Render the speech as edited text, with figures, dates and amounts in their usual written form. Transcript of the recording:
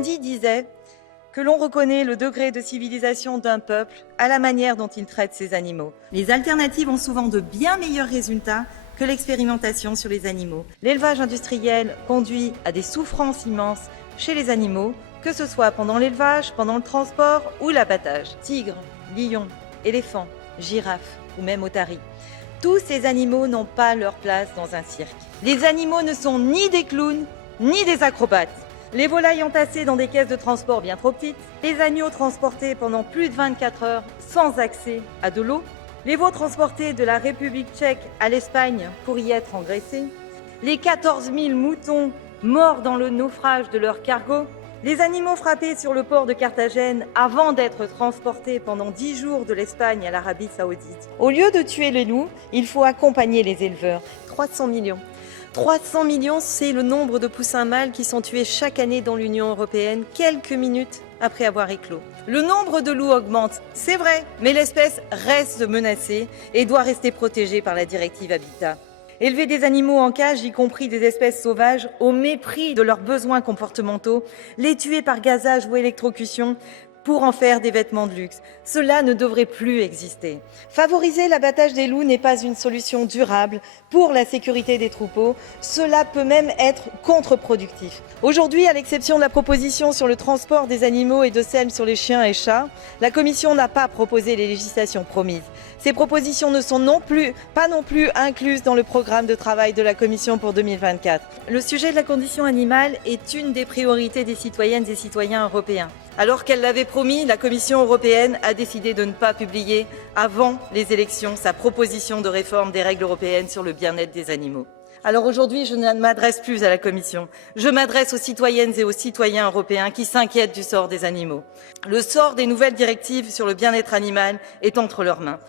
Gandhi disait que l'on reconnaît le degré de civilisation d'un peuple à la manière dont il traite ses animaux. Les alternatives ont souvent de bien meilleurs résultats que l'expérimentation sur les animaux. L'élevage industriel conduit à des souffrances immenses chez les animaux, que ce soit pendant l'élevage, pendant le transport ou l'abattage. Tigres, lions, éléphants, girafes ou même otaries. Tous ces animaux n'ont pas leur place dans un cirque. Les animaux ne sont ni des clowns, ni des acrobates. Les volailles entassées dans des caisses de transport bien trop petites, les agneaux transportés pendant plus de 24 heures sans accès à de l'eau, les veaux transportés de la République tchèque à l'Espagne pour y être engraissés, les 14 000 moutons morts dans le naufrage de leur cargo, les animaux frappés sur le port de Carthagène avant d'être transportés pendant 10 jours de l'Espagne à l'Arabie Saoudite. Au lieu de tuer les loups, il faut accompagner les éleveurs. 300 millions. 300 millions, c'est le nombre de poussins mâles qui sont tués chaque année dans l'Union européenne, quelques minutes après avoir éclos. Le nombre de loups augmente, c'est vrai, mais l'espèce reste menacée et doit rester protégée par la directive Habitat. Élever des animaux en cage, y compris des espèces sauvages, au mépris de leurs besoins comportementaux, les tuer par gazage ou électrocution, pour en faire des vêtements de luxe. Cela ne devrait plus exister. Favoriser l'abattage des loups n'est pas une solution durable pour la sécurité des troupeaux. Cela peut même être contre-productif. Aujourd'hui, à l'exception de la proposition sur le transport des animaux et de celle sur les chiens et chats, la Commission n'a pas proposé les législations promises. Ces propositions ne sont pas non plus incluses dans le programme de travail de la Commission pour 2024. Le sujet de la condition animale est une des priorités des citoyennes et citoyens européens. Alors qu'elle l'avait promis, la Commission européenne a décidé de ne pas publier avant les élections sa proposition de réforme des règles européennes sur le bien-être des animaux. Alors aujourd'hui, je ne m'adresse plus à la Commission, je m'adresse aux citoyennes et aux citoyens européens qui s'inquiètent du sort des animaux. Le sort des nouvelles directives sur le bien-être animal est entre leurs mains.